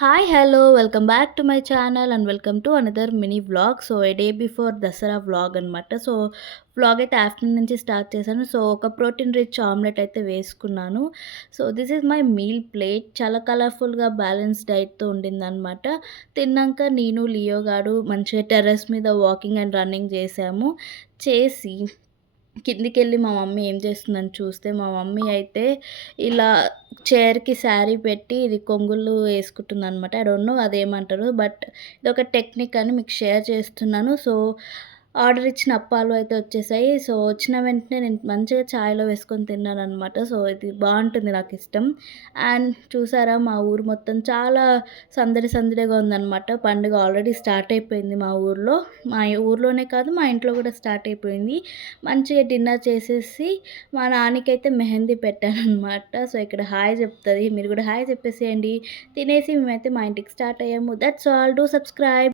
Hi hello welcome back to my channel and welcome to another mini vlog. So A day before Dasara vlog అనమాట. So vlog అయితే afternoon నుంచి start చేశాను. So ఒక protein rich omelette అయితే వేసుకున్నాను. So this is my meal plate. చాలా కలర్ఫుల్గా balance డైట్తో ఉండిందనమాట. తిన్నాక నేను లియో గాడు మంచిగా టెర్రస్ మీద వాకింగ్ అండ్ రన్నింగ్ చేసాము. చేసి కిందికెళ్ళి మా మమ్మీ ఏం చేస్తుందని చూస్తే, మా మమ్మీ అయితే ఇలా చైర్‌కి శారీ పెట్టి ఇది కొంగులు ఏసుకుంటుందనమాట. ఐ డోంట్ నో అదేమంటారో, బట్ ఇదొక టెక్నిక్ అని మీకు షేర్ చేస్తున్నాను. సో, ఆర్డర్ ఇచ్చిన అప్పాలు అయితే వచ్చేసాయి. సో, వచ్చిన వెంటనే నేను మంచిగా చాయ్‌లో వేసుకొని తిన్నాననమాట. సో, ఇది బావుంటుంది నాకిష్టం. అండ్ చూసారా మా ఊరు మొత్తం చాలా సందడిగా ఉందనమాట. పండుగ ఆల్రెడీ స్టార్ట్ అయిపోయింది మా ఊర్లో. మా ఊర్లోనే కాదు మా ఇంట్లో కూడా స్టార్ట్ అయిపోయింది. మంచిగా డిన్నర్ చేసేసి మా నాన్నకైతే మెహందీ పెట్టాననమాట. సో, ఇక్కడ హాయ్ చెప్తది. మీరు కూడా హాయ్ చెప్పేసేయండి. తినేసి మేమైతే మా ఇంటికి స్టార్ట్ అయ్యాము. That's all. Do subscribe.